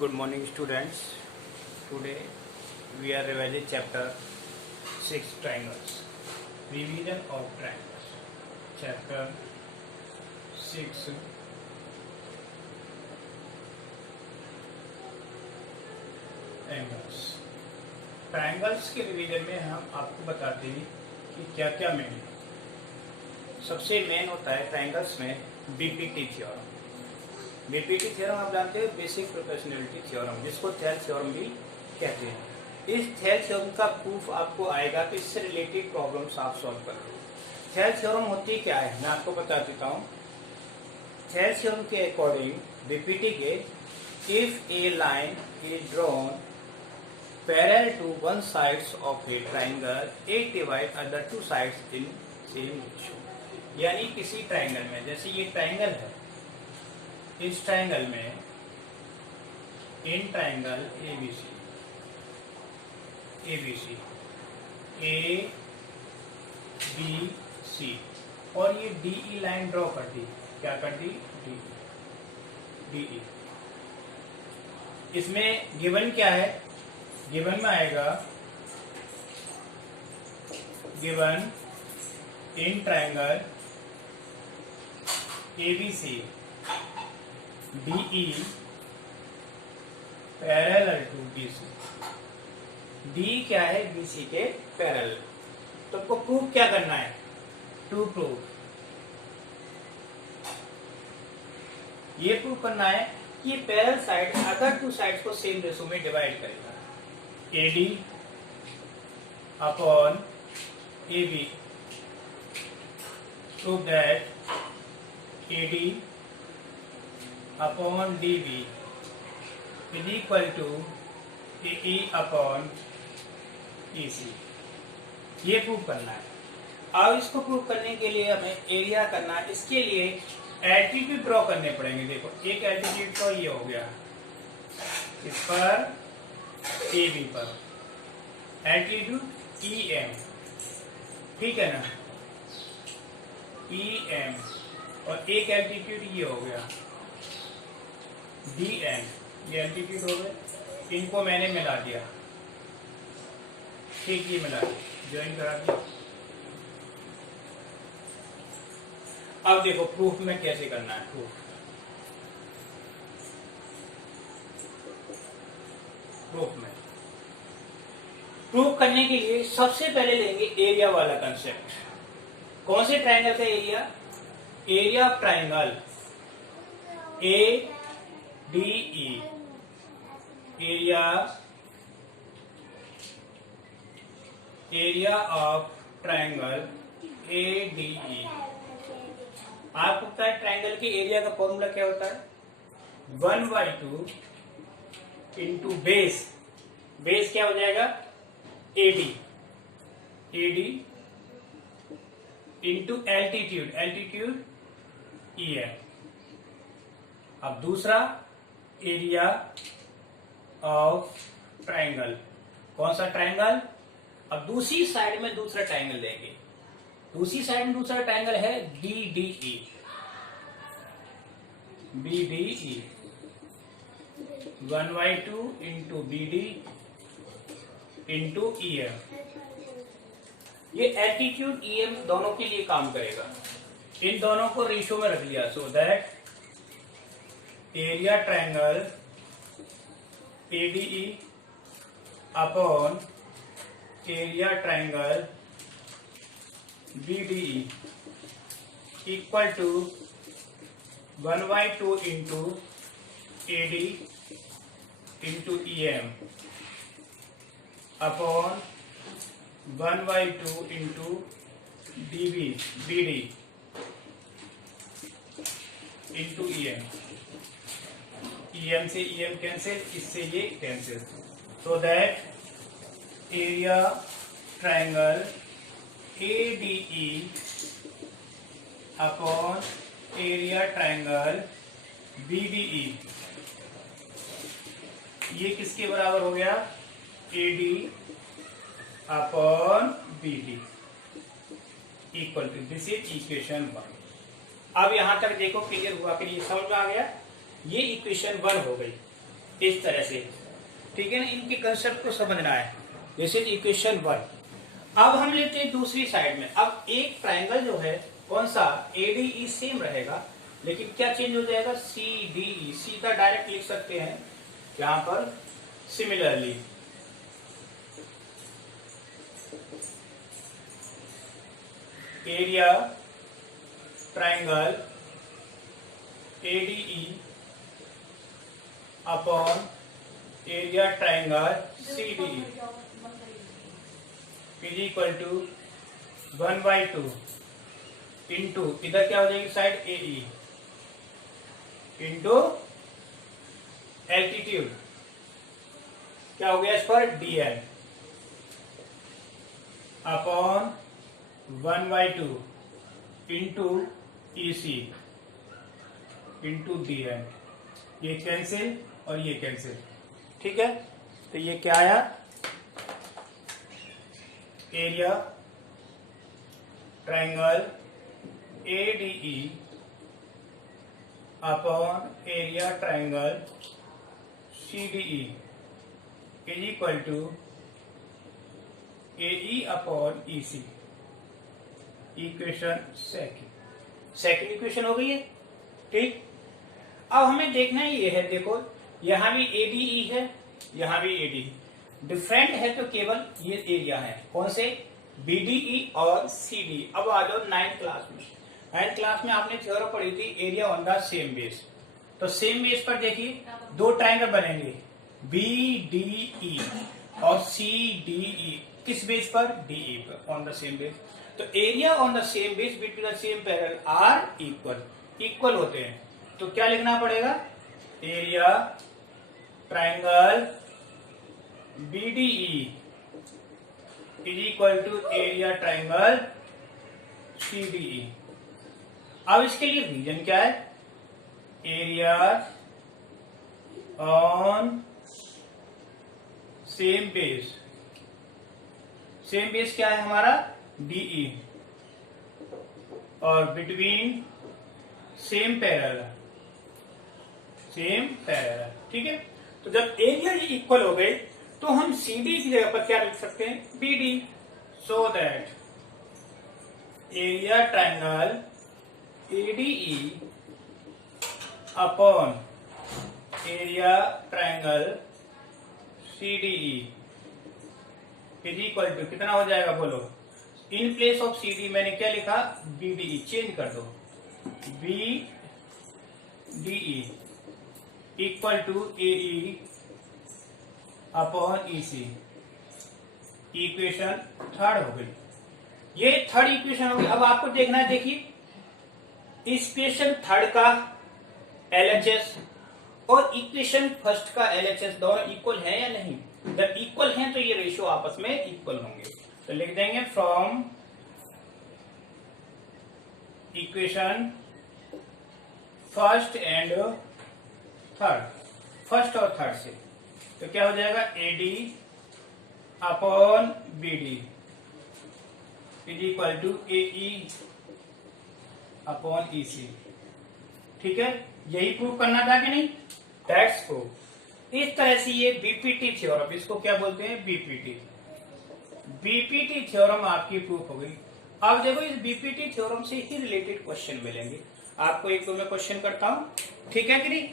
Good morning, students. Today we are revising chapter 6 triangles. Revision of triangles. Chapter 6 triangles. Triangles के revision में हम आपको बताते हैं कि क्या क्या मेन है। सबसे मेन होता है ट्रायंगल्स में बीपीटी थ्योरम। बीपीटी थ्योरम आप जानते हैं, बेसिक प्रोपोर्शनैलिटी थ्योरम, जिसको थेल थ्योरम भी कहते हैं। इस थेल थ्योरम का प्रूफ आपको आएगा तो इससे रिलेटेड प्रॉब्लम्स आप सॉल्व करोगे। थेल थ्योरम होती क्या है मैं आपको बता देता हूँ। थेल थ्योरम के अकॉर्डिंग बीपीटी के if a line is drawn parallel to one sides of a triangle, it divide other two sides in same ratio। यानी किसी ट्रायंगल में, जैसे ये ट्रायंगल है, इस ट्रायंगल में in triangle ABC A B C और ये डीई लाइन ड्रॉ कर दी। क्या कर दी? डीई। इसमें गिवन क्या है? गिवन में आएगा given in triangle ABC DE parallel to BC. D क्या है? बीसी के पैरेलल। तो आपको प्रूफ क्या करना है? टू प्रूफ ये प्रूफ करना है कि parallel side other two sides को सेम रेशो में डिवाइड करेगा। AD upon AB, so that AD upon DB is equal to AE upon EC। ये प्रूव करना है। अब इसको प्रूव करने के लिए हमें एरिया करना है। इसके लिए एल्टीट्यूड ड्रॉ करने पड़ेंगे। देखो, एक एल्टीट्यूड तो ये हो गया, इस पर ए बी पर एल्टीट्यूड ई एम, ठीक है ना, ई एम। और एक एल्टीट्यूड ये हो गया डी एम। ये एल्टीट्यूड हो गए, इनको मैंने मिला दिया, ठीक, ये मिला दिया, ज्वाइन करा दिया। अब देखो प्रूफ में कैसे करना है। प्रूफ में प्रूफ करने के लिए सबसे पहले लेंगे एरिया वाला कंसेप्ट। कौन से ट्रायंगल का area? Area of triangle A D E. Area of triangle A D E. आपको पता है ट्रायंगल के एरिया का फॉर्मूला क्या होता है? 1/2 इंटू बेस। बेस क्या हो जाएगा? AD into altitude EM। अब दूसरा एरिया ऑफ ट्रायंगल। कौन सा ट्रायंगल? अब दूसरी साइड में दूसरा ट्रायंगल लेंगे। दूसरी साइड में दूसरा ट्रायंगल है BDE। 1/2 into BD into EM। ये एल्टीट्यूड EM दोनों के लिए काम करेगा। इन दोनों को रेशो में रख लिया, so that area triangle ADE upon area triangle BDE equal to 1/2 into AD into EM upon 1/2 into BD into EM। EM से EM कैंसिल, इससे ये cancel, so that area triangle ADE upon area triangle BDE ये किसके बराबर हो गया? AD upon BD equal to, this is equation 1। अब यहां तक देखो, क्लियर हुआ कि ये समझ में आ गया? ये इक्वेशन 1 हो गई। इस तरह से, ठीक है ना। इनके कंसेप्ट को समझना है। This is equation 1। अब हम लेते हैं दूसरी साइड में। अब एक ट्राइंगल जो है कौन सा, एडीई सेम रहेगा, लेकिन क्या चेंज हो जाएगा, सीडीई, सीधा डायरेक्ट लिख सकते हैं यहां पर similarly. Area triangle ADE upon area triangle CDE is equal to 1/2 into, इधर क्या हो जाएगी साइड एई, इंटू एल्टीट्यूड क्या हो गया इस पर, DL upon 1/2 into EC into DL. ये कैंसिल और ये कैंसिल, ठीक है। तो ये क्या आया, area triangle ADE upon area triangle CDE is equal to AE upon EC. Equation second equation हो गई है, ठीक। अब हमें देखना ये है, देखो यहां भी एडीई है, यहां भी एडी, डिफरेंट है तो केवल ये एरिया है, कौन से, बीडीई और सीडी। अब आ जाओ 9th क्लास में। 9th क्लास में आपने थ्योरम पढ़ी थी area on the same base. तो सेम बेस पर देखिए दो ट्राइंगल बनेंगे, बीडीई और सीडीई, किस बेस पर, डीई पर, ऑन द सेम बेस। तो area on the same base between the same parallel are equal होते हैं। तो क्या लिखना पड़ेगा, area triangle BDE is equal to area triangle CDE. अब इसके लिए रीजन क्या है, area on same base, same base क्या है हमारा, डीई, और बिटवीन सेम पैरेलल, ठीक है। तो जब एरिया ये इक्वल हो गए तो हम सीडी की जगह पर क्या लिख सकते हैं, BD. So that area triangle ADE upon area triangle CDE is equal to कितना हो जाएगा, बोलो। इन प्लेस ऑफ सीडी मैंने क्या लिखा, बीडीई, चेंज कर दो, BDE equal to AE upon EC. Equation third हो गई, ये थर्ड इक्वेशन होगी। अब आपको देखना है, देखिए इक्वेशन थर्ड का एलएचएस और इक्वेशन फर्स्ट का एलएचएस दोनों इक्वल है या नहीं। जब इक्वल हैं तो ये रेशियो आपस में इक्वल होंगे। तो लिख देंगे from equation first and third, first और थर्ड से, तो क्या हो जाएगा, AD upon BD is equal to AE upon EC, ठीक है। यही प्रूव करना था कि नहीं, दैट्स प्रूव। इस तरह से ये बीपीटी थ्योरम, इसको क्या बोलते हैं, बीपीटी थ्योरम आपकी प्रूफ हो गई। अब देखो इस बीपीटी थ्योरम से ही रिलेटेड क्वेश्चन मिलेंगे आपको। एक दो मैं क्वेश्चन करता हूं, ठीक है कि नहीं।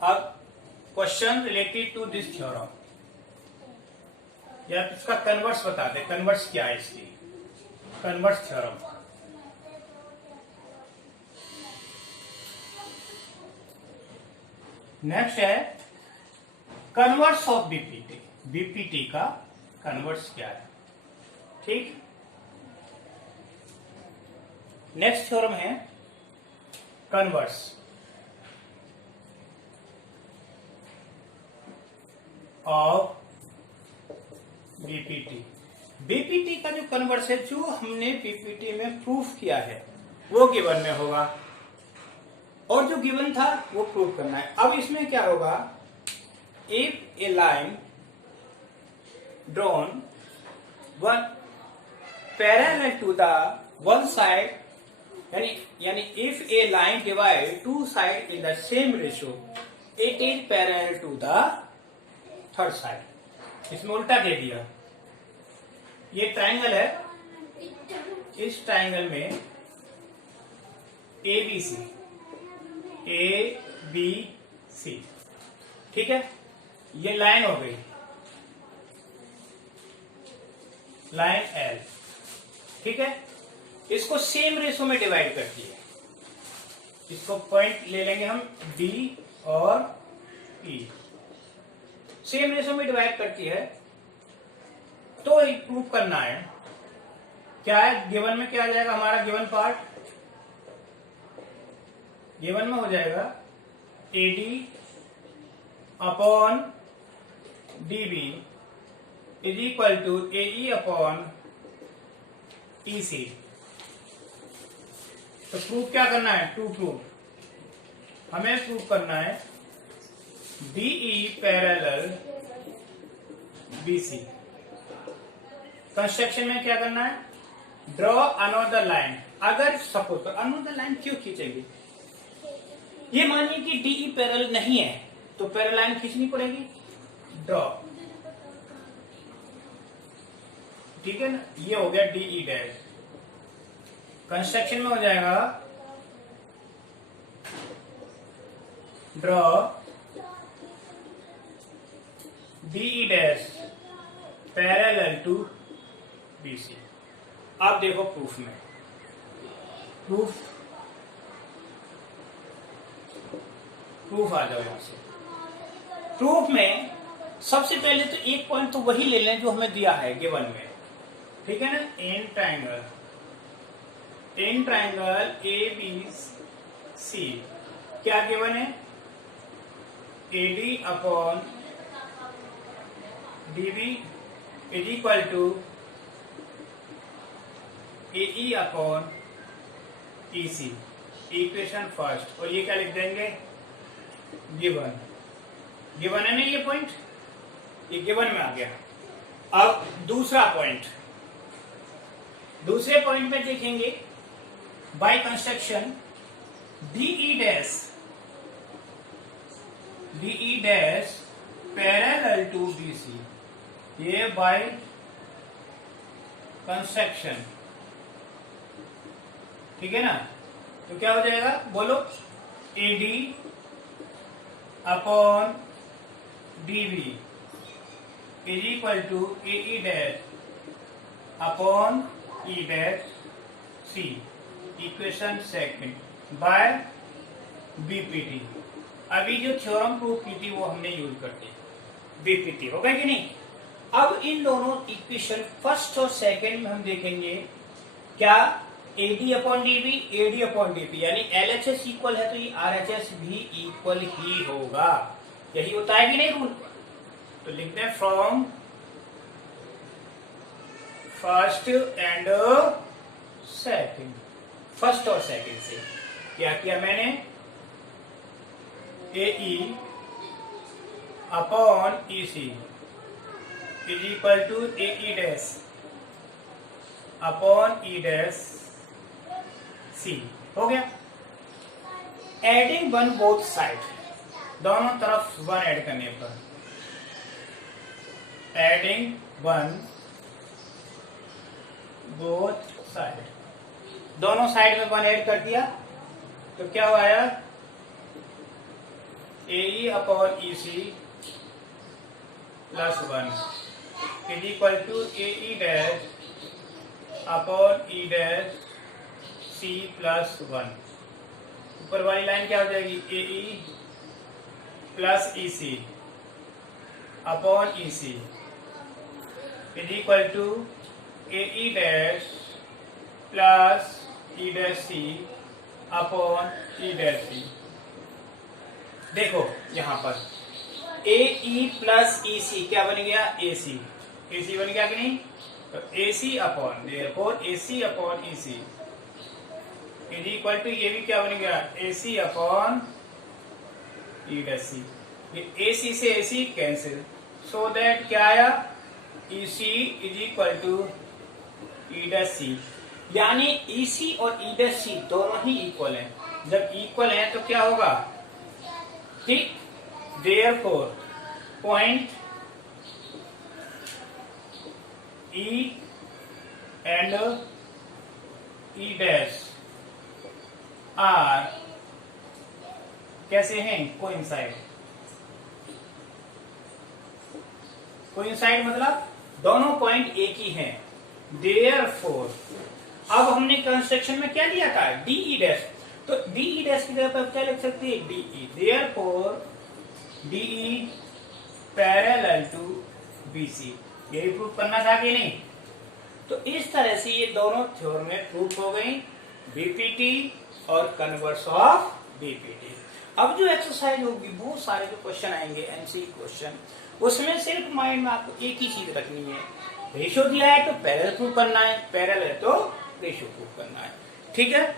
अब question related to this theorem, या इसका कन्वर्स बता दे, कन्वर्स क्या है इसकी, कन्वर्स थ्योरम। नेक्स्ट है कन्वर्स ऑफ बीपीटी, बीपीटी का कन्वर्स क्या है, ठीक। नेक्स्ट थ्योरम है कन्वर्स ऑफ बीपीटी। बीपीटी का जो कन्वर्स है, जो हमने बीपीटी में प्रूफ किया है, वो गिवन में होगा। और जो गिवन था वो प्रूव करना है। अब इसमें क्या होगा, if a line drawn one parallel to the one side, यानी if a line divide two side in the same ratio it is parallel to the third side. इसमें उल्टा दे दिया, ये ट्राइंगल है, इस ट्राइंगल में ए बी सी, ठीक है, ये लाइन हो गई, लाइन एल, ठीक है। इसको सेम रेशो में डिवाइड करती है, इसको पॉइंट ले लेंगे हम डी और ई, सेम रेशो में डिवाइड करती है। तो प्रूव करना है, क्या है गिवन में, क्या आ जाएगा हमारा गिवन पार्ट, गिवन में हो जाएगा AD upon DB is equal to AE upon EC। तो प्रूफ क्या करना है, टू प्रूफ हमें प्रूफ करना है DE पैरेलल BC। कंस्ट्रक्शन में क्या करना है, ड्रॉ अनदर लाइन। अगर सपोज तो अनदर लाइन क्यों खींचेंगे, ये मानिए कि DE पैरेलल नहीं है तो पैरेलल लाइन खींचनी पड़ेगी, ड्रॉ, ठीक है ना। ये हो गया DE डैश। कंस्ट्रक्शन में हो जाएगा draw DE dash parallel to BC। अब देखो प्रूफ में, प्रूफ आ जाओ यहां से। प्रूफ में सबसे पहले तो एक पॉइंट तो वही ले लें जो हमें दिया है गिवन में, ठीक है ना। इन ट्राइंगल ABC क्या गिवन है, AD upon DB is equal to AE upon EC, equation first. और ये क्या लिख देंगे, गिवन, गिवन है ना ये पॉइंट, ये गिवन में आ गया। अब दूसरा पॉइंट, दूसरे पॉइंट में देखेंगे by construction DE dash parallel to BC, ये बाय कंस्ट्रक्शन, ठीक है ना। तो क्या हो जाएगा बोलो, AD upon DB is equal to AE dash upon E dash C, equation second by BPT। अभी जो थ्योरम प्रूव की थी वो हमने यूज करते, BPT हो गया कि नहीं। अब इन दोनों इक्वेशन फर्स्ट और सेकंड में हम देखेंगे क्या, AD upon DB AD upon DP, यानी LHS इक्वल है तो ये RHS भी इक्वल ही होगा, यही होता है कि नहीं रूल। तो लिखते हैं from first and second, first और सेकंड से क्या किया मैंने, AE upon EC is equal to AE dash upon E dash C, हो गया। एडिंग वन बोथ साइड, दोनों तरफ वन ऐड करने पर, एडिंग वन बोथ साइड, दोनों साइड में वन ऐड कर दिया तो क्या आया, AE upon EC plus one is equal to AE dash upon E dash C plus one. ऊपर वाली लाइन क्या हो जाएगी, AE plus EC upon EC is equal to AE dash plus E dash C upon E dash C। देखो यहां पर AE plus EC क्या बन गया, AC, AC बन गया कि नहीं। तो AC upon, therefore AC upon EC is equal to, ये भी क्या बन गया, ए सी अपॉन ई डैश सी। ये ए सी से ए सी कैंसिल, सो दैट क्या आया, E C is equal to E dash C. यानी ई सी और ई डैश सी दोनों ही इक्वल हैं। जब इक्वल हैं तो क्या होगा, ठीक, therefore point E and E dash are कैसे हैं, कोइंसाइड। कोइंसाइड मतलब दोनों पॉइंट एक ही हैं। देयरफॉर, अब हमने कंस्ट्रक्शन में क्या दिया था, डीई डैश, तो डीई डैश की जगह पर क्या लिख सकते हैं, DE. Therefore DE parallel to BC. यही प्रूफ करना था कि नहीं। तो इस तरह से ये दोनों थ्योरमें प्रूफ हो गई, बीपीटी और कन्वर्स ऑफ बीपीटी। अब जो एक्सरसाइज होगी वो सारे जो क्वेश्चन आएंगे एमसी क्वेश्चन, उसमें सिर्फ माइंड में आपको एक ही चीज रखनी है, रेशो दिया है तो पैरेलल प्रूफ करना है, पैरेलल है तो रेशो प्रूफ करना है। ठीक है,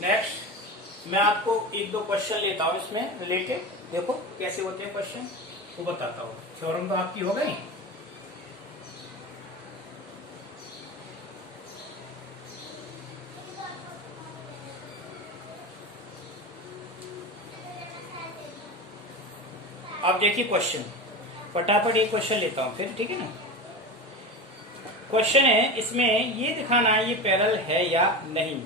नेक्स्ट मैं आपको एक दो क्वेश्चन लेता हूं इसमें रिलेटेड, देखो कैसे होते हैं क्वेश्चन, वो बताता हूं। थ्योरम तो आपकी हो गई। अब देखिए क्वेश्चन, फटाफट एक क्वेश्चन लेता हूं फिर, ठीक है ना। क्वेश्चन है, इसमें ये दिखाना है ये पैरेलल है या नहीं,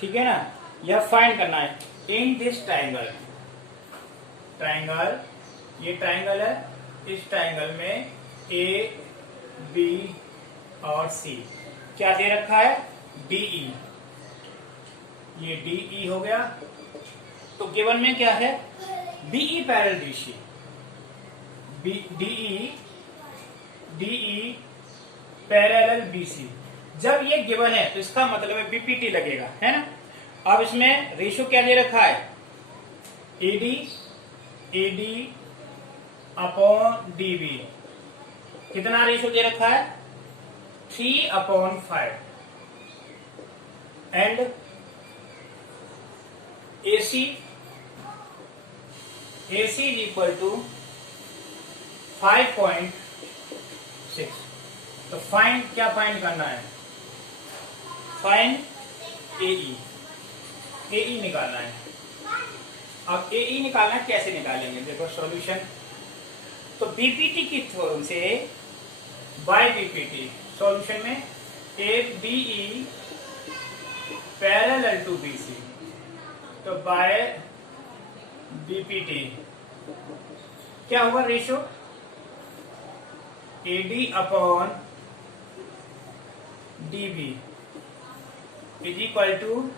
ठीक है ना, यह फाइंड करना है। इन दिस ट्राइंगल, ट्राइंगल, ये ट्राइंगल है, इस ट्राइंगल में ए बी और सी क्या दे रखा है, डीई। ये डीई हो गया, तो गिवन में क्या है, BE parallel DC, DE parallel BC. जब ये गिवन है तो इसका मतलब है बीपीटी लगेगा, है ना। अब इसमें रेशो क्या दे रखा है, एडी अपॉन डीबी। कितना रेशो दे रखा है, 3/5 and AC is equal to 5.6। तो फाइंड, क्या फाइंड करना है, फाइंड AE निकालना है। अब AE निकालना है, कैसे निकालेंगे, देखो सॉल्यूशन। तो बीपीटी की थ्योरम से बाय बीपीटी सॉल्यूशन में एक DE पैरेलल टू BC, तो बाय बीपीटी क्या होगा, ratio AD upon DB is equal to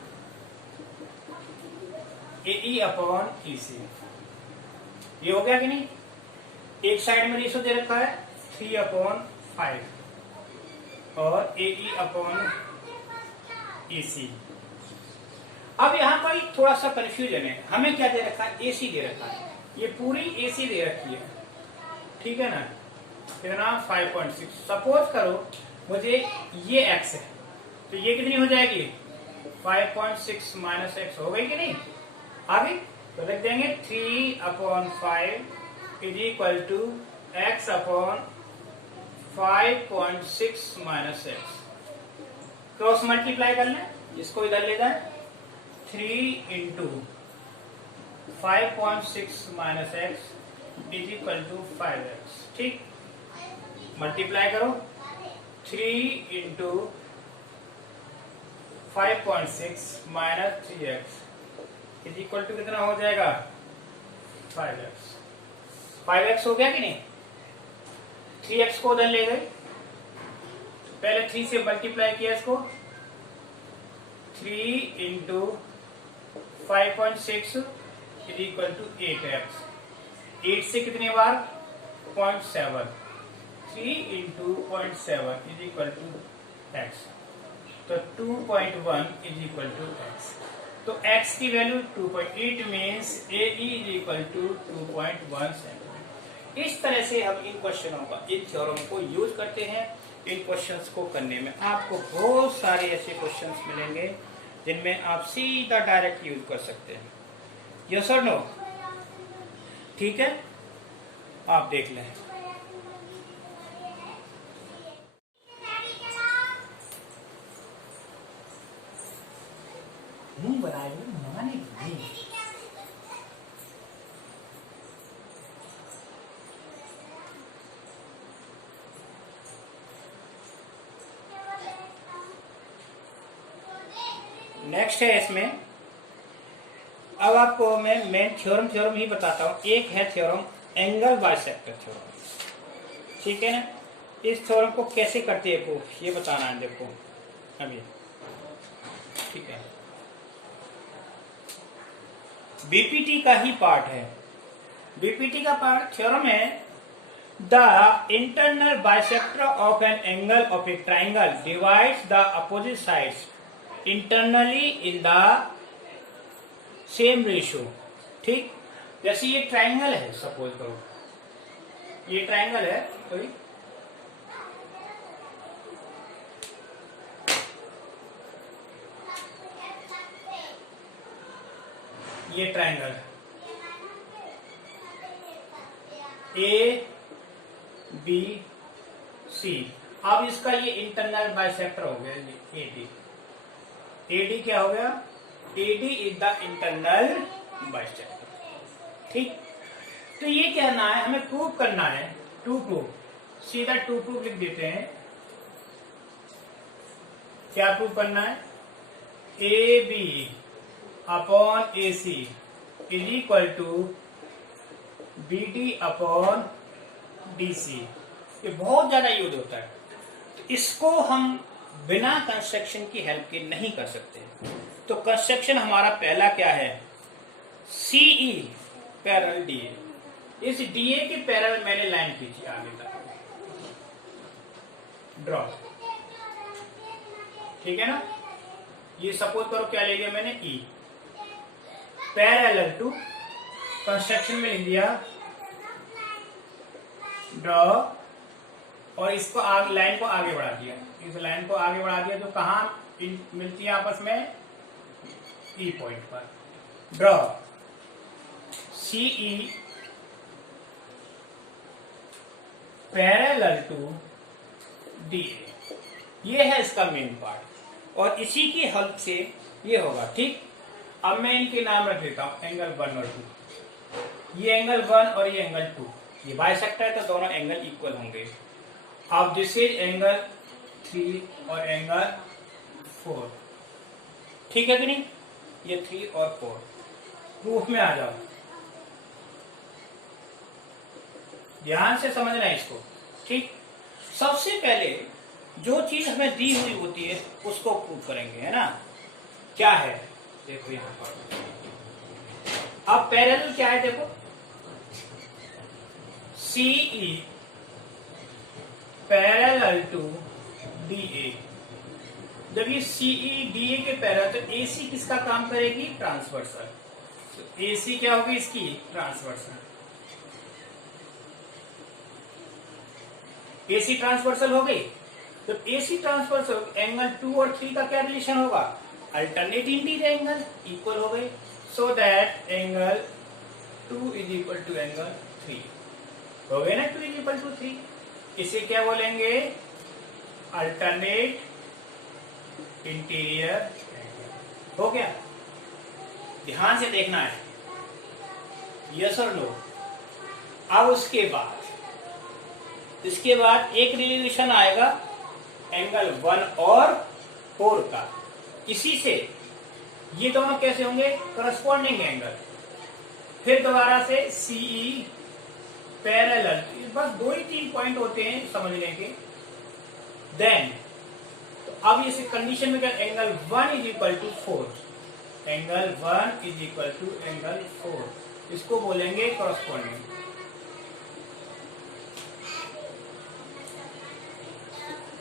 AE upon EC। ये हो गया कि नहीं। एक साइड में रेशो दे रखा है 3/5 और AE अपॉन EC। अब यहाँ पर थोड़ा सा कंफ्यूजन है, हमें क्या दे रखा है, AC दे रखा है, ये पूरी AC दे रखी है, ठीक है ना। कितना, 5.6। सपोज करो मुझे ये x है, तो ये कितनी हो जाएगी, 5.6 माइनस x हो गई कि नहीं। आगे तो लिख देंगे 3/5 is equal to x upon 5.6 minus x। Cross multiply कर लें, इसको इधर ले जाए, 3 into 5.6 minus x is equal to 5x। ठीक, मल्टीप्लाई करो, 3 into 5.6 minus 3x is equal to कितना हो जाएगा, 5x। 5x हो गया कि नहीं। 3x को उधर ले गए, पहले 3 से मल्टीप्लाई किया इसको, 3 into 5.6 is equal to 8x। 8 से कितने बार, 0.7, 3 इंटू 0.7 इज इक्वल टू x, तो 2.1 इज इक्वल टू x। तो x की value 2.8 means AE is equal to 2.1 centimetre. इस तरह से हम इन क्वेश्चनों का, इन थ्योरम को यूज करते हैं। इन क्वेश्चंस को करने में आपको बहुत सारे ऐसे क्वेश्चंस मिलेंगे जिनमें आप सीधा डायरेक्ट यूज कर सकते हैं। यस और नो? ठीक है, आप देख लें। मुंह बनाए हुए मनाने नहीं। नेक्स्ट है इसमें, अब आपको मैं मेन थ्योरम ही बताता हूं। एक है थ्योरम एंगल बाइसेक्टर थ्योरम, ठीक है ना। इस थ्योरम को कैसे करते हैं प्रूफ, ये बताना है। देखो अभी, ठीक है, बीपीटी का ही पार्ट है। बीपीटी का पार्ट थ्योरम है, the internal bisector of an angle of A triangle divides the opposite sides internally in the same ratio. ठीक, जैसे ये ट्राइंगल है, सपोज करो ये ट्राइंगल है, सॉरी ये ट्राइंगल ABC। अब इसका ये इंटरनल बाइसेक्टर हो गया AD। AD क्या हो गया? AD is the internal bisector. ठीक, तो ये कहना है, हमें प्रूव करना है, टू प्रूव, सीधा टू प्रूव लिख देते हैं। क्या प्रूव करना है? AB upon AC is equal to BD upon DC। ये बहुत ज्यादा यूज होता है, तो इसको हम बिना कंस्ट्रक्शन की हेल्प के नहीं कर सकते। तो कंस्ट्रक्शन हमारा पहला क्या है? CE parallel DA। इस DA के पैरेलल मैंने लाइन खींची आगे तक, ड्रॉ, ठीक है ना। ये सपोज करो क्या ले लिया मैंने, E पैरेलल टू, कंस्ट्रक्शन में लिख दिया ड्रॉ, और इसको लाइन को आगे बढ़ा दिया। इस लाइन को आगे बढ़ा दिया तो कहां मिलती है आपस में? E पॉइंट पर। Draw CE parallel to DA। ये है इसका मेन पार्ट, और इसी की हेल्प से ये होगा। ठीक, अब मैं इनके नाम रख देता हूं, एंगल 1 और 2। ये एंगल 1 और ये एंगल 2, ये बाइसेक्टर है तो दोनों एंगल इक्वल होंगे। अब दिस इज एंगल 3 और एंगल 4, ठीक है कि नहीं? ये 3 और 4। प्रूफ में आ जाओ, ध्यान से समझना है इसको। ठीक, सबसे पहले जो चीज हमें दी हुई होती है उसको प्रूव करेंगे, है ना। क्या है? देखो यहां पर, अब पैरेलल क्या है? देखो CE पैरेलल टू DA। जब ये CE DA के पैरेलल, तो AC किसका काम करेगी? ट्रांसवर्सल। तो AC क्या होगी इसकी? ट्रांसवर्सल। AC ट्रांसवर्सल हो गई। तो AC ट्रांसवर्सल, एंगल 2 और 3 का क्या रिलेशन होगा? अल्टरनेट इंटीरियर एंगल इक्वल हो गए, so that angle 2 is equal to angle 3 हो गए ना। 2 इज इक्वल टू 3, इसे क्या बोलेंगे? अल्टरनेट इंटीरियर हो गया। ध्यान से देखना है, यस और नो। अब इसके बाद एक रिलेशन आएगा एंगल 1 और 4 का। इसी से ये दोनों कैसे होंगे? Corresponding angle. फिर दोबारा से CE पैरेलल, बस 2 ही 3 पॉइंट होते हैं समझने के। देन तो अब इस कंडीशन में क्या? Angle 1 is equal to 4, angle 1 is equal to angle 4, इसको बोलेंगे करस्पॉन्डिंग।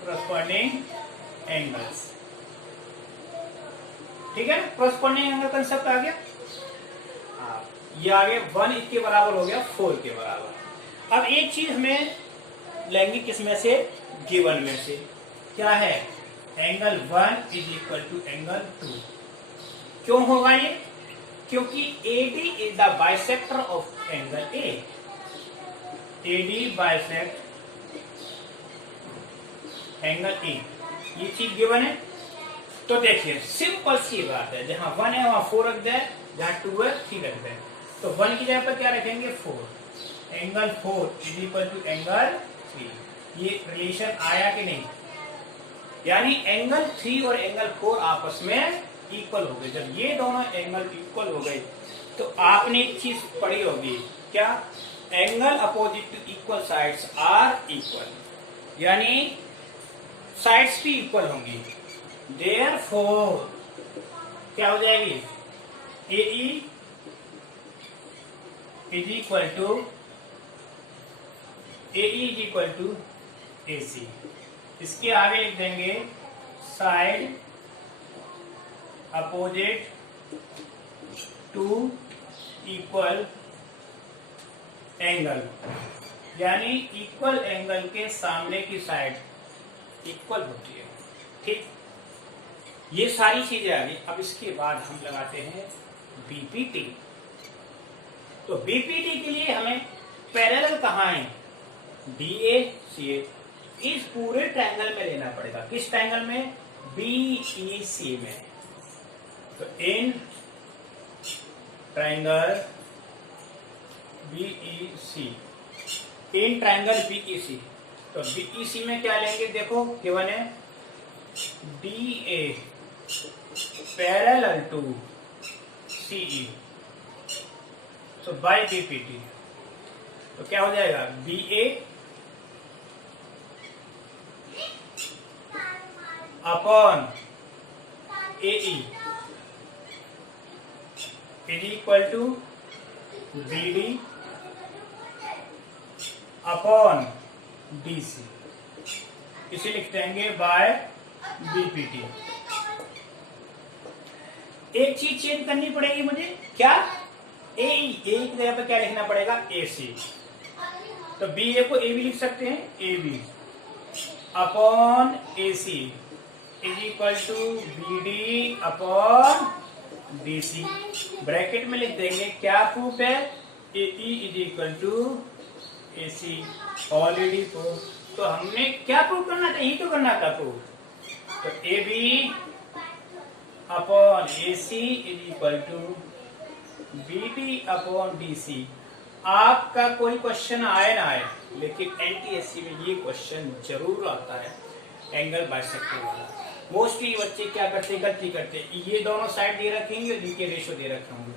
करस्पॉन्डिंग एंगल्स, ठीक है ना, कॉरस्पॉन्डिंग एंगल कंसेप्ट आ गया। ये आगे 1 इसके बराबर हो गया 4 के बराबर। अब एक चीज हमें लेंगे किसमें से, गिवन में से, क्या है, angle 1 is equal to angle 2। क्यों होगा ये, क्योंकि AD is the bisector of angle A। AD bisect angle A, ये चीज गिवन है। तो देखिए सिंपल सी बात है, जहां 1 है वहां 4 रख दे, जहां 2 है 3 रख दे। तो 1 की जगह पर क्या रखेंगे 4। Angle 4 is equal to angle 3। ये रिलेशन आया कि नहीं, यानी एंगल 3 और एंगल 4 आपस में इक्वल हो गए। जब ये दोनों एंगल इक्वल हो गए तो आपने एक चीज पढ़ी होगी, क्या, angle opposite to equal sides are equal, यानी साइड्स भी इक्वल होंगी। देयरफॉर क्या हो जाएगी, AE is equal to AC। इसके आगे लिख देंगे side opposite to equal angle, यानी इक्वल एंगल के सामने की साइड इक्वल होती है। ठीक, ये सारी चीजें आ गई। अब इसके बाद हम लगाते हैं BPT। तो BPT के लिए हमें पैरेलल कहाँ है, DA CA, इस पूरे ट्रायंगल में लेना पड़ेगा। किस ट्रायंगल में, BEC में। तो in triangle BEC, in triangle BEC, तो BEC में क्या लेंगे, देखो गिवन है DA parallel to CE, so by BPT। तो क्या हो जाएगा, BA upon AE is equal to BD upon DC, इसे लिख देंगे बाय BPT। एक चीज चेंज करनी पड़ेगी मुझे, क्या, AE की जगह पर क्या लिखना पड़ेगा, AC। तो BA को AB लिख सकते हैं, AB upon AC is equal to BD upon BC। Bracket में लिख देंगे, क्या प्रूफ है, AE is equal to AC, already proof. तो हमने क्या प्रूफ करना था, यही तो करना था प्रूफ। तो AB upon AC is equal to BD upon DC। आपका कोई क्वेश्चन आए ना आए, लेकिन NTSC में ये क्वेश्चन जरूर आता है, एंगल बाइसेक्टर वाला। मोस्टली बच्चे क्या करते, गलती करते, ये दोनों साइड दे रखेंगे, इनके रेशो दे रखे होंगे,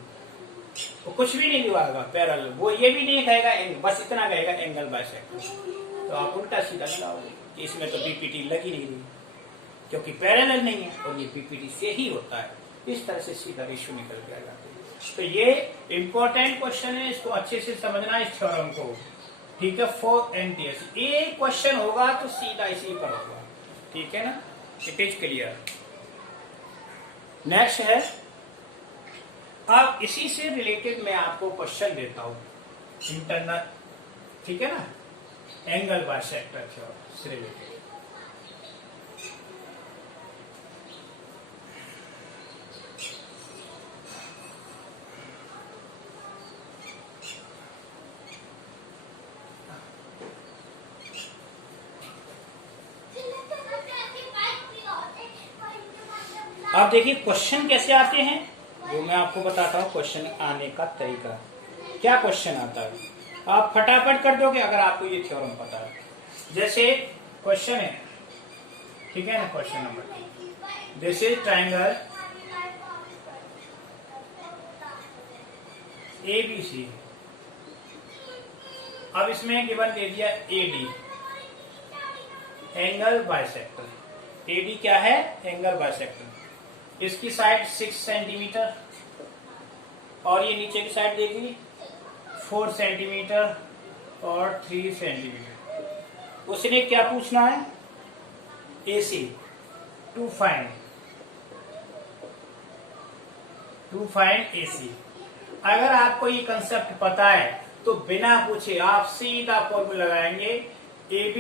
तो कुछ भी नहीं दिखाएगा पैरेलल, वो ये भी नहीं कहेगा, बस इतना कहेगा एंगल बाइसेक्टर। तो आप उल्टा सीधा लगाओगे कि इसमें तो BPT लगी नहीं रही, क्योंकि पैरेलल नहीं है, और ये BPT से ही होता है। इस तरह से सीधा रेशो निकल के आ जाते हैं। तो ये इंपॉर्टेंट क्वेश्चन है, इसको अच्छे से समझना इस थ्योरम को, ठीक है, फॉर NTSC। एक क्वेश्चन होगा तो सीधा इसी पर होगा, ठीक है ना, इट इज क्लियर। नेक्स्ट है, अब इसी से रिलेटेड मैं आपको क्वेश्चन देता हूं, इंटरनल, ठीक है ना, एंगल बाइसेक्टर से रिलेटेड। आप देखिए क्वेश्चन कैसे आते हैं, वो मैं आपको बताता हूँ। क्वेश्चन आने का तरीका, क्या क्वेश्चन आता है, आप फटाफट कर दोगे अगर आपको ये थ्योरम पता है। जैसे क्वेश्चन है, ठीक है ना, question number, this is triangle ABC। अब इसमें गिवन दे दिया AD, एंगल बाइसेक्टर। AD क्या है, एंगल बाइसेक्टर। इसकी साइड 6 सेंटीमीटर और ये नीचे की साइड देगी 4 सेंटीमीटर और 3 सेंटीमीटर। उसने क्या पूछना है, AC to find to find AC। अगर आपको ये कंसेप्ट पता है तो बिना पूछे आप सीधा फॉर्मूला लगाएंगे, AB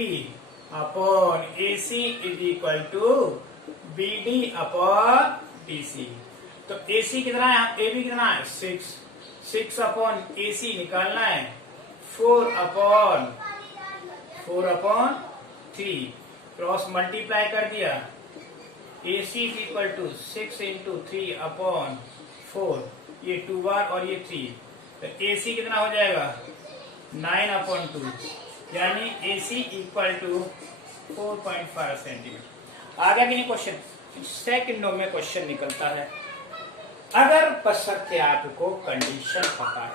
upon AC is equal to BD upon DC। तो AC कितना है, AB कितना है 6 अपॉन AC निकालना है 4 अपॉन 3, क्रॉस मल्टीप्लाई कर दिया, AC is equal to 6 into 3 upon 4, ये 2 बार और ये 3, तो AC कितना हो जाएगा 9 अपॉन 2, यानी AC इक्वल टू 4.5 सेंटीमीटर। आ गया कि नहीं क्वेश्चन? सेकंडों में क्वेश्चन निकलता है, अगर बशर्ते आपको कंडीशन पता है।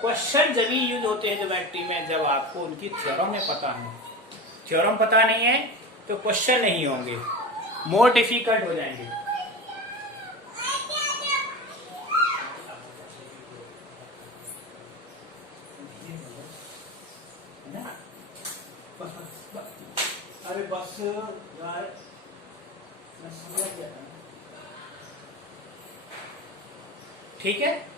क्वेश्चन जब यूज होते हैं ज्योमेट्री में जब आपको उनकी थ्योरम में पता है। थ्योरम पता नहीं है तो क्वेश्चन नहीं होंगे, मोर डिफिकल्ट हो जाएंगे। अरे बस यार मैं समझ गया था। ठीक है,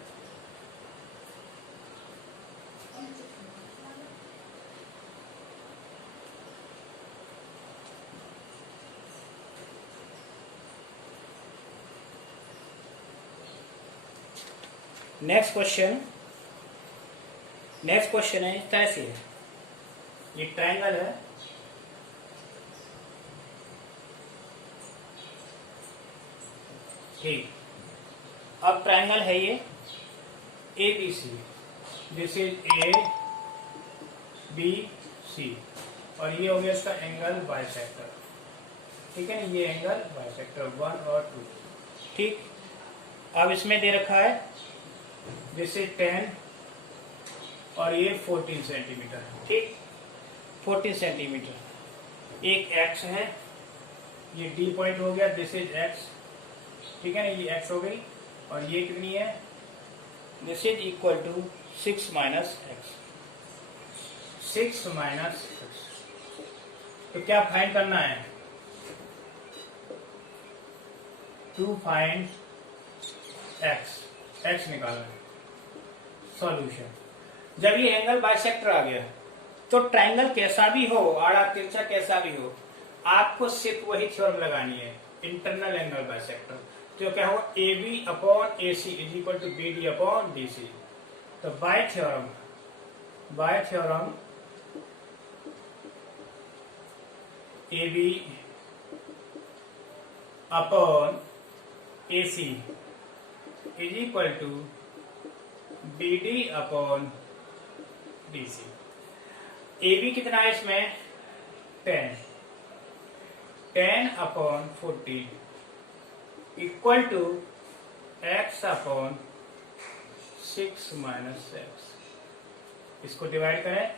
नेक्स्ट क्वेश्चन है इस तरह से, ये ट्रायंगल है, ठीक। अब ट्रायंगल है ये ABC, दिस इज ABC और ये हो गया इसका एंगल बाइसेक्टर, ठीक है ना, ये एंगल बाइसेक्टर 1 और 2, ठीक। अब इसमें दे रखा है दिस इज 10 और ये 14 सेंटीमीटर, ठीक, 14 सेंटीमीटर। एक एक्स है, ये डी पॉइंट हो गया, दिस इज एक्स, ठीक है ना, ये एक्स हो गई, और ये कितनी है, this is equal to 6 minus x, 6 minus x. तो क्या फाइंड करना है, टू फाइंड एक्स निकालना है। सॉल्यूशन, जब ये एंगल बाइसेक्टर आ गया तो ट्रायंगल कैसा भी हो, आड़ा तिरछा कैसा भी हो, आपको सिर्फ वही थ्योरम लगानी है, इंटरनल एंगल बाइसेक्टर। तो क्या होगा, AB upon AC is equal to BD upon DC। तो by theorem AB upon AC is equal to BD upon DC। AB कितना है इसमें 10 upon 14 equal to x upon 6 minus x. इसको divide करें,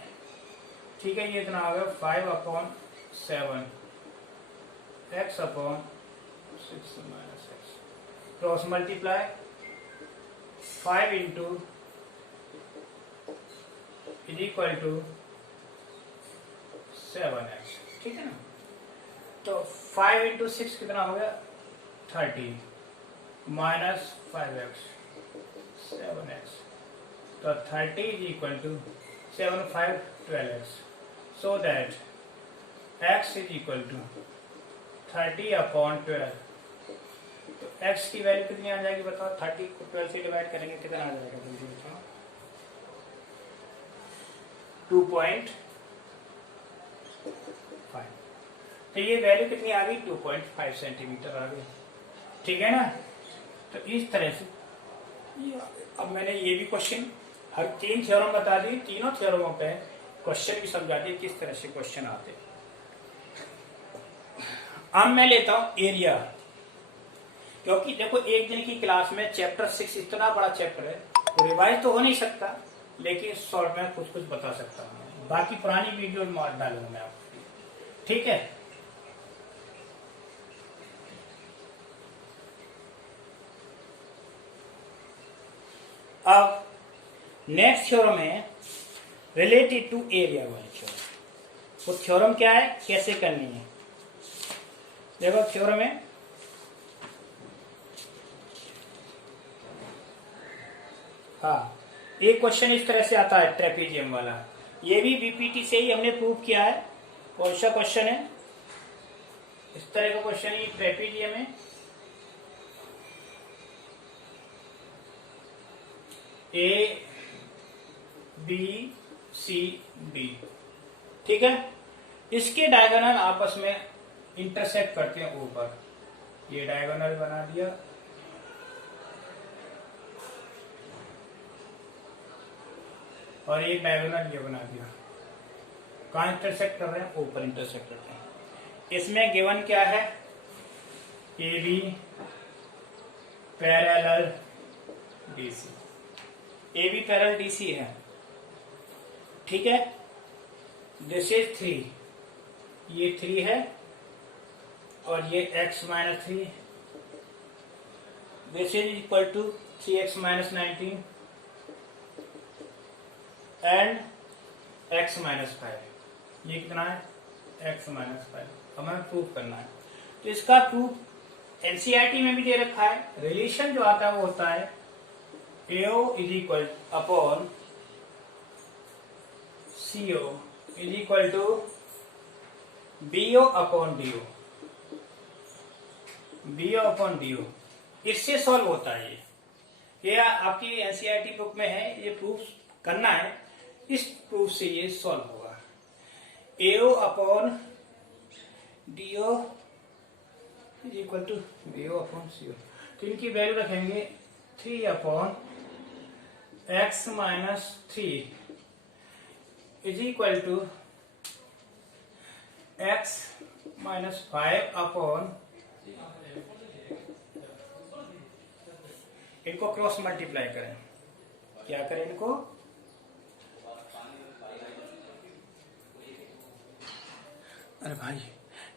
ठीक है, ये इतना आ गया 5 upon 7 x upon 6 minus x, cross multiply 5 into is equal to 7x, ठीक है ना। तो 5 इंटू 6 कितना हो गया 30 माइनस 5x 7x, तो 30 इज इक्वल टू 7 5 12x, so that x is equal to 30 upon 12। तो x की वैल्यू कितनी आ जाएगी बताओ, 30 को 12 से डिवाइड करेंगे कितना आ जाएगा जल्दी बताओ, 2.5। तो ये वैल्यू कितनी आ गई 2.5 सेंटीमीटर आ गई, ठीक है ना। तो इस तरह से अब मैंने ये भी क्वेश्चन हर 3 थ्योरम बता दी, तीनों थ्योरमों पे क्वेश्चन भी समझा दिए किस तरह से क्वेश्चन आते। अब मैं लेता हूं एरिया, क्योंकि देखो एक दिन की क्लास में चैप्टर 6 इतना बड़ा चैप्टर है, तो रिवाइज तो हो नहीं सकता, लेकिन शॉर्ट में कुछ बता सकता हूँ, बाकी पुरानी वीडियो में डालूंगा मैं आपको, ठीक है। अब नेक्स्ट थ्योरम है रिलेटेड टू एरिया वाली थ्योरम। वो थ्योरम क्या है, कैसे करनी है, देखो थ्योरम है हाँ, एक क्वेश्चन इस तरह से आता है ट्रेपीजियम वाला, ये भी बीपीटी से ही हमने प्रूव किया है। कौन सा क्वेश्चन है? इस तरह का क्वेश्चन ये ट्रेपीजियम है। ए बी सी डी, ठीक है। इसके डायगोनल आपस में इंटरसेक्ट करते हैं ऊपर, ये डायगोनल बना दिया और एक डायगोनल ये बना दिया। कहाँ इंटरसेक्ट कर रहे हैं? ऊपर इंटरसेक्ट करते हैं। इसमें गिवन क्या है? A B parallel D C, A B parallel D C है, ठीक है। दिस इज 3, ये 3 है और ये x minus 3, this is equal to 3x minus 19 and x minus 5। ये कितना है? x minus 5। हमें प्रूव करना है। तो इसका प्रूफ एनसीईआरटी में भी दे रखा है। रिलेशन जो आता है वो होता है AO is equal upon CO is equal to BO upon DO, BO upon DO। इससे सॉल्व होता है ये आपकी एनसीईआरटी बुक में है। ये प्रूफ करना है, इस प्रूफ से ये सॉल्व होगा। AO upon DO is equal to BO upon CO। तो इनकी वैल्यू रखेंगे 3 upon x minus 3 is equal to x minus 5 upon, इनको क्रॉस मल्टीप्लाई करें। क्या करें इनको? अरे भाई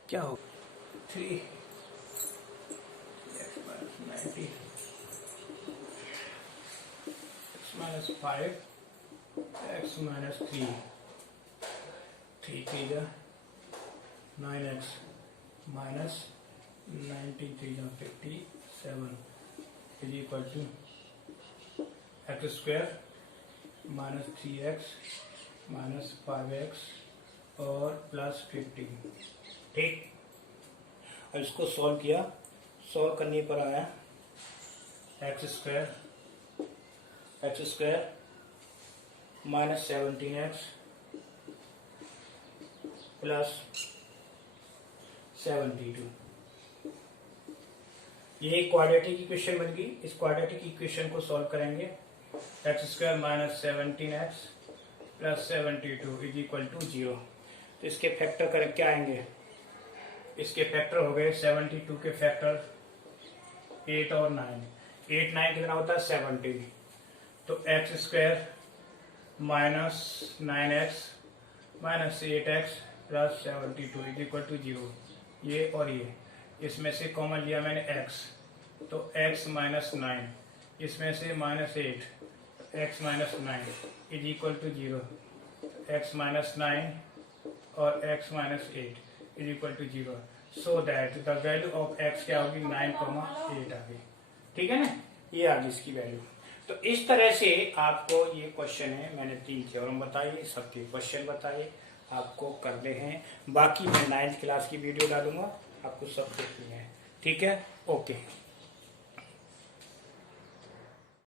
क्या हो? 3 x माइनस 5 x माइनस 3, 3 जा 9x माइनस 19 3 जा 57 is equal to x square minus 3x minus 5x और प्लस 15, ठीक। और इसको सॉल्व किया, सॉल्व करने पर आया x square minus 17x plus 72। ये क्वाड्रेटिक इक्वेशन बन गई। इस क्वाड्रेटिक इक्वेशन को सॉल्व करेंगे। X square minus 17x plus 72 is equal to 0। तो इसके फैक्टर करें क्या आएंगे? इसके फैक्टर हो गए 72 के फैक्टर 8 और 9, 8 9 कितना होता है? 70। तो x square minus 9x minus 8x plus 72 is equal to 0। ये और ये, इसमें से कॉमन लिया मैंने x, तो x माइनस 9, इसमें से minus 8, x minus 9 is equal to 0। x minus 9 और x minus 8 is equal to 0। So that the value of x क्या होगी? 9,8 आ गई, ठीक है ना। ये आ गई इसकी वैल्यू। तो इस तरह से आपको ये क्वेश्चन है, मैंने 3 थ्योरम बताए, सबके क्वेश्चन बताए, आपको करने हैं। बाकी मैं 9th क्लास की वीडियो डालूंगा, आपको सब देखनी है, ठीक है। ओके।